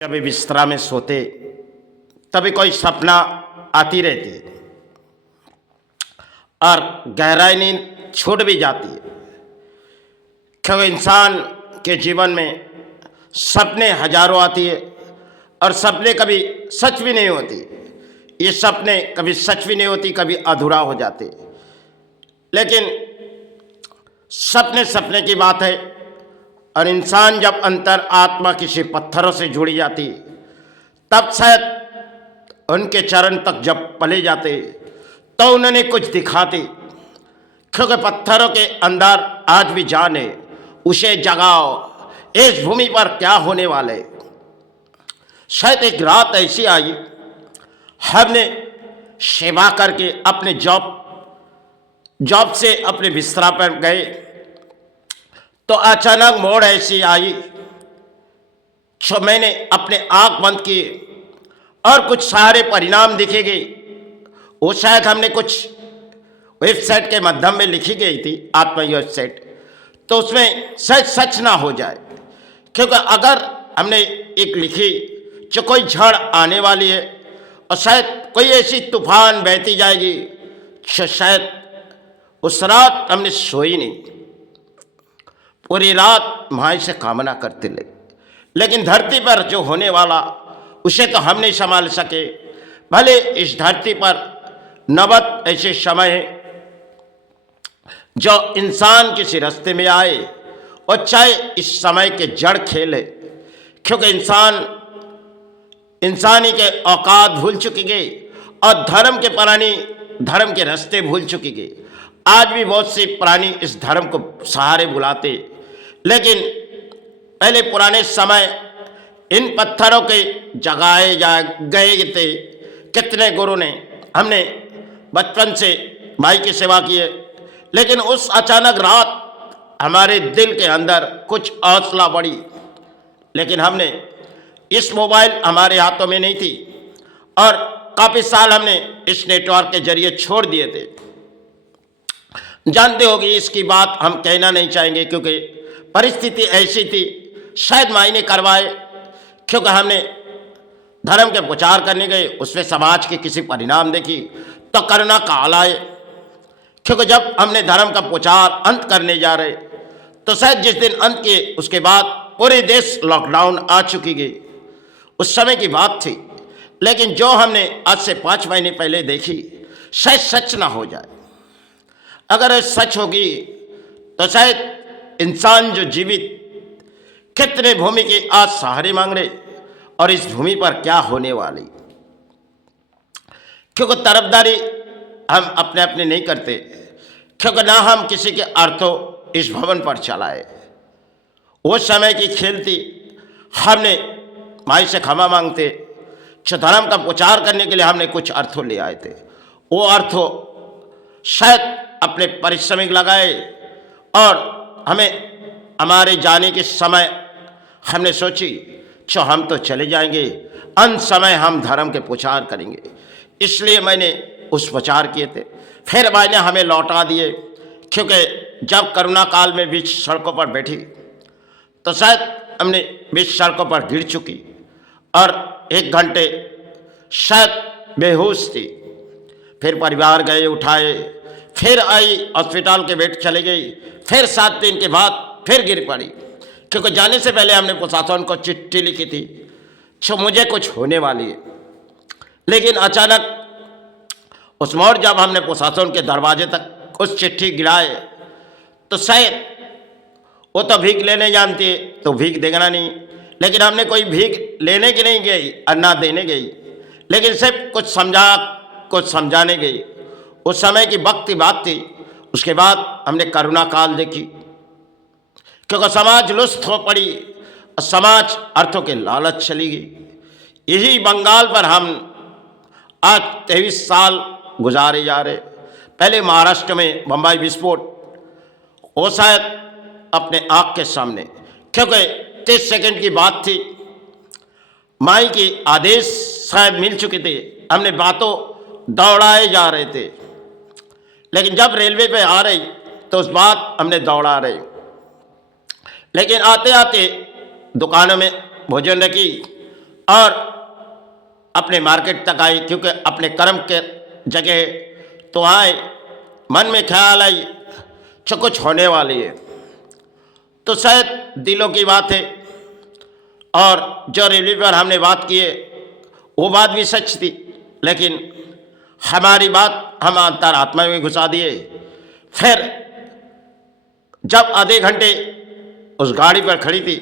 जब बिस्तरा में सोते तभी कोई सपना आती रहती है और गहराई नींद छूट भी जाती है, क्योंकि इंसान के जीवन में सपने हजारों आती है और सपने कभी सच भी नहीं होती। ये सपने कभी सच भी नहीं होती, कभी अधूरा हो जाते। लेकिन सपने सपने की बात है, और इंसान जब अंतर आत्मा किसी पत्थरों से जुड़ी जाती तब शायद उनके चरण तक जब पले जाते तो उन्होंने कुछ दिखाते, क्योंकि पत्थरों के अंदर आज भी जान है। उसे जगाओ, इस भूमि पर क्या होने वाले। शायद एक रात ऐसी आई, हमने सेवा करके अपने जॉब से अपने बिस्तरा पर गए तो अचानक मोड़ ऐसी आई जो मैंने अपने आंख बंद किए और कुछ सारे परिणाम दिखे गए। वो शायद हमने कुछ वेबसाइट के माध्यम में लिखी गई थी, आत्मा वेबसाइट, तो उसमें सच ना हो जाए। क्योंकि अगर हमने एक लिखी जो कोई झड़ आने वाली है और शायद कोई ऐसी तूफान बहती जाएगी, शायद उस रात हमने सोई नहीं, पूरी रात माई से कामना करते लगे। लेकिन धरती पर जो होने वाला उसे तो हम नहीं संभाल सके। भले इस धरती पर 90 ऐसे समय हैं जो इंसान किसी रास्ते में आए और चाहे इस समय के जड़ खेले, क्योंकि इंसानी के औकात भूल चुकी गई और धर्म के रास्ते भूल चुकी गई। आज भी बहुत से प्राणी इस धर्म को सहारे बुलाते, लेकिन पहले पुराने समय इन पत्थरों के जगाए गए थे। कितने गुरु ने, हमने बचपन से माई की सेवा की है, लेकिन उस अचानक रात हमारे दिल के अंदर कुछ हौसला बढ़ी। लेकिन हमने इस मोबाइल हमारे हाथों में नहीं थी और काफ़ी साल हमने इस नेटवर्क के जरिए छोड़ दिए थे। जानते होगी, इसकी बात हम कहना नहीं चाहेंगे क्योंकि परिस्थिति ऐसी थी, शायद मायने करवाए, क्योंकि हमने धर्म के प्रचार करने गए, उसमें समाज के किसी परिणाम देखी तो करुणा काल आए। क्योंकि जब हमने धर्म का प्रचार अंत करने जा रहे तो शायद जिस दिन अंत किए उसके बाद पूरे देश लॉकडाउन आ चुकी गई, उस समय की बात थी। लेकिन जो हमने आज से 5 महीने पहले देखी शायद सच ना हो जाए। अगर सच होगी तो शायद इंसान जो जीवित कितने भूमि के आज सहारे मांग रहे और इस भूमि पर क्या होने वाली। क्योंकि तरफदारी हम अपने अपने नहीं करते, क्योंकि ना हम किसी के अर्थों इस भवन पर चलाए। वो समय की खेल थी, हमने माई से क्षमा मांगते, जो धर्म का प्रचार करने के लिए हमने कुछ अर्थों ले आए थे। वो अर्थों शायद अपने परिश्रमिक लगाए और हमें हमारे जाने के समय हमने सोची जो हम तो चले जाएंगे, अंत समय हम धर्म के प्रचार करेंगे। इसलिए मैंने उस प्रचार किए थे। फिर मैंने हमें लौटा दिए, क्योंकि जब करुणा काल में बीच सड़कों पर बैठी तो शायद हमने बीच सड़कों पर गिर चुकी और 1 घंटे शायद बेहोश थी। फिर परिवार गए, उठाए, फिर आई, हॉस्पिटल के बेड चले गई। फिर 7 दिन के बाद फिर गिर पड़ी, क्योंकि जाने से पहले हमने प्रशासन को चिट्ठी लिखी थी जो मुझे कुछ होने वाली है। लेकिन अचानक उस मोड़ जब हमने प्रशासन के दरवाजे तक उस चिट्ठी गिराए तो शायद वो तो भीख लेने जानती है तो भीख देना नहीं, लेकिन हमने कोई भीख लेने की नहीं गई और ना देने गई, लेकिन सिर्फ कुछ समझाने गई। उस समय की वक्त की बात थी। उसके बाद हमने करुणा काल देखी, क्योंकि समाज लुप्त हो पड़ी और समाज अर्थों के लालच चली गई। यही बंगाल पर हम आज 23 साल गुजारे जा रहे। पहले महाराष्ट्र में बम्बई विस्फोट, वो शायद अपने आँख के सामने, क्योंकि 30 सेकंड की बात थी, माई की आदेश शायद मिल चुके थे, हमने बातों दौड़ाए जा रहे थे। लेकिन जब रेलवे पे आ रही तो उस बात हमने दौड़ा रहे। लेकिन आते आते दुकानों में भोजन रखी और अपने मार्केट तक आई, क्योंकि अपने कर्म के जगह तो आए, मन में ख्याल आई कि कुछ होने वाली है। तो शायद दिलों की बात है, और जो रेडियो पर हमने बात की है वो बात भी सच थी, लेकिन हमारी बात हम अंतरात्मा में घुसा दिए। फिर जब आधे घंटे उस गाड़ी पर खड़ी थी,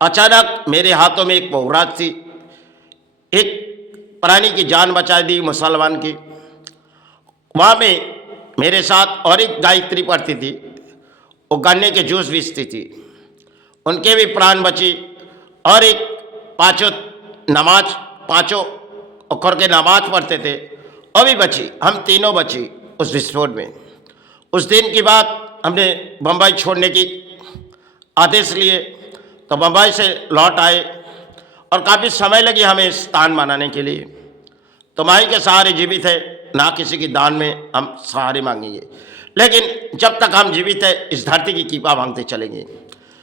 अचानक मेरे हाथों में एक बहुराज थी, एक प्राणी की जान बचा दी मुसलमान की। वहाँ में मेरे साथ और एक गायत्री पढ़ती थी, वो गन्ने के जूस बेचती थी, उनके भी प्राण बची। और एक पाँचों अखर के नमाज पढ़ते थे, वो भी बची। हम तीनों बची उस विस्फोट में। उस दिन की बात, हमने बम्बई छोड़ने की आदेश लिए, तो बम्बई से लौट आए और काफ़ी समय लगी हमें स्थान मनाने के लिए। तो माई के सहारे जीवित है, ना किसी की दान में हम सहारे मांगेंगे, लेकिन जब तक हम जीवित है इस धरती की कृपा मांगते चलेंगे।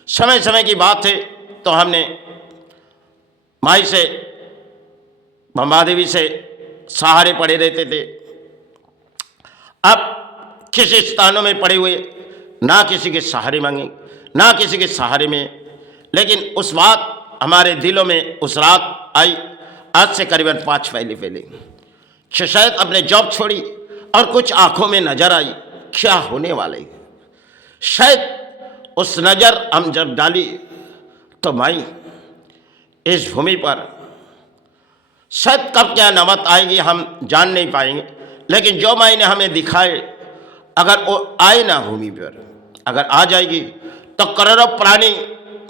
समय समय की बात है तो हमने माई से, बम्बा देवी से सहारे पड़े रहते थे। अब किसी स्थानों में पड़े हुए, ना किसी के सहारे मांगे, ना किसी के सहारे में, लेकिन उस बात हमारे दिलों में उस रात आई, आज से करीबन 5 पहले शायद अपने जॉब छोड़ी और कुछ आंखों में नजर आई क्या होने वाले। शायद उस नज़र हम जब डाली तो माई इस भूमि पर शायद कब क्या नमत आएगी हम जान नहीं पाएंगे, लेकिन जो माई ने हमें दिखाए, अगर वो आए ना भूमि पर, अगर आ जाएगी तो करोड़ों प्राणी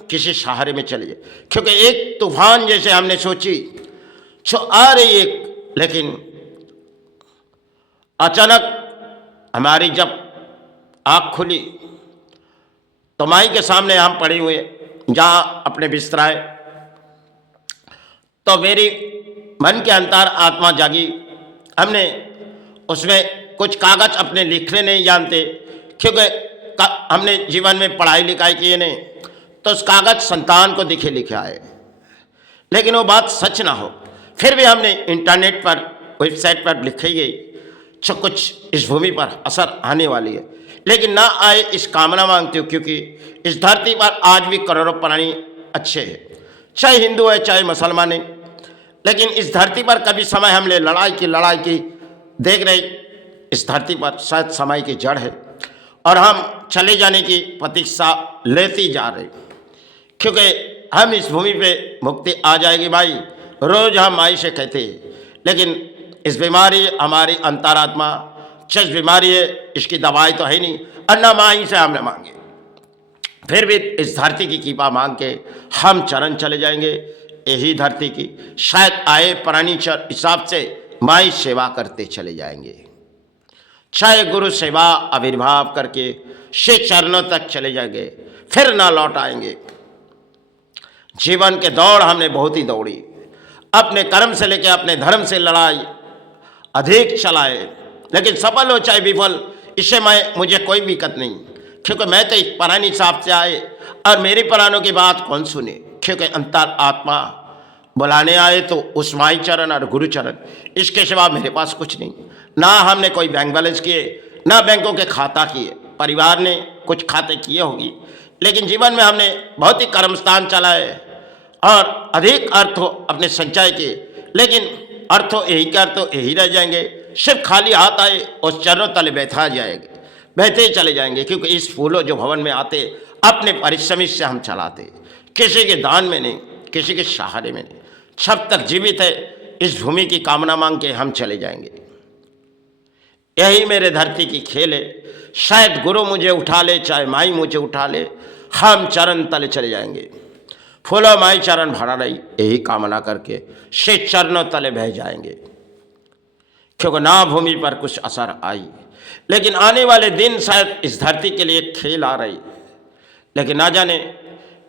किसी सहारे में चले जाए। क्योंकि एक तूफान जैसे हमने सोची जो आ रही एक, लेकिन अचानक हमारी जब आँख खुली तो माई के सामने हम पड़े हुए जहाँ अपने बिस्तराए, तो मेरी मन के अंतर आत्मा जागी। हमने उसमें कुछ कागज अपने लिखने नहीं जानते, क्योंकि हमने जीवन में पढ़ाई लिखाई की नहीं, तो उस कागज संतान को दिखे लिखे आए, लेकिन वो बात सच ना हो। फिर भी हमने इंटरनेट पर, वेबसाइट पर लिखी गई जो कुछ इस भूमि पर असर आने वाली है, लेकिन ना आए इस कामना मांगते हो, क्योंकि इस धरती पर आज भी करोड़ों प्राणी अच्छे हैं, चाहे हिंदू है चाहे मुसलमान है, लेकिन इस धरती पर कभी समय हमने लड़ाई की देख रहे। इस धरती पर शायद समय की जड़ है और हम चले जाने की प्रतीक्षा लेते जा रहे, क्योंकि हम इस भूमि पे मुक्ति आ जाएगी माई, रोज हम माई से कहते हैं, लेकिन इस बीमारी हमारी अंतरात्मा चस बीमारी है, इसकी दवाई तो है नहीं, और न माई से हमने मांगे। फिर भी इस धरती की कृपा मांग के हम चरण चले जाएंगे। यही धरती की शायद आए प्राणी चर हिसाब से माई सेवा करते चले जाएंगे, चाहे गुरु सेवा आविर्भाव करके से चरणों तक चले जाएंगे, फिर ना लौट आएंगे। जीवन के दौड़ हमने बहुत ही दौड़ी, अपने कर्म से लेकर अपने धर्म से लड़ाई अधिक चलाए, लेकिन सफल हो चाहे विफल, इससे मुझे कोई दिक्कत नहीं, क्योंकि मैं तो एक प्राणी साहब से आए और मेरे प्राणों की बात कौन सुने, क्योंकि अंतर आत्मा बुलाने आए तो उस माई चरण और गुरु चरण, इसके सिवा मेरे पास कुछ नहीं। ना हमने कोई बैंक बैलेंस किए, ना बैंकों के खाता किए, परिवार ने कुछ खाते किए होगी, लेकिन जीवन में हमने बहुत ही कर्मस्थान चलाए और अधिक अर्थ अपने संचय किए, लेकिन अर्थ यही के अर्थ यही रह जाएंगे। सिर्फ खाली हाथ आए उस चरणों तले बैठा जाएंगे, बहते ही चले जाएंगे, क्योंकि इस फूलों जो भवन में आते अपने परिश्रम से हम चलाते, किसी के दान में नहीं, किसी के सहारे में नहीं। जब तक जीवित है इस भूमि की कामना मांग के हम चले जाएंगे। यही मेरे धरती की खेल है। शायद गुरु मुझे उठा ले, चाहे माई मुझे उठा ले, हम चरण तले चले जाएंगे। फूलो माई चरण भरा रही, यही कामना करके से चरणों तले बह जाएंगे, क्योंकि ना भूमि पर कुछ असर आई। लेकिन आने वाले दिन शायद इस धरती के लिए खेल आ रही, लेकिन ना जाने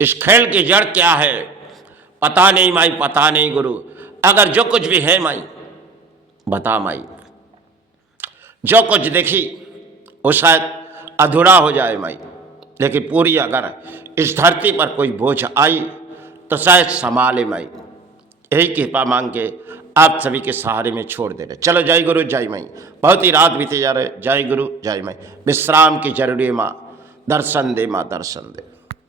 इस खेल की जड़ क्या है, पता नहीं माई, पता नहीं गुरु। अगर जो कुछ भी है माई बता माई, जो कुछ देखी वो शायद अधूरा हो जाए माई, लेकिन पूरी अगर इस धरती पर कोई बोझ आई तो शायद संभाले माई। यही कृपा मांग के आप सभी के सहारे में छोड़ दे रहे। चलो जय गुरु जय माई। बहुत ही रात बीते जा रहे। जय गुरु जय माई। विश्राम की जरूरी माँ, दर्शन दे माँ, दर्शन दे।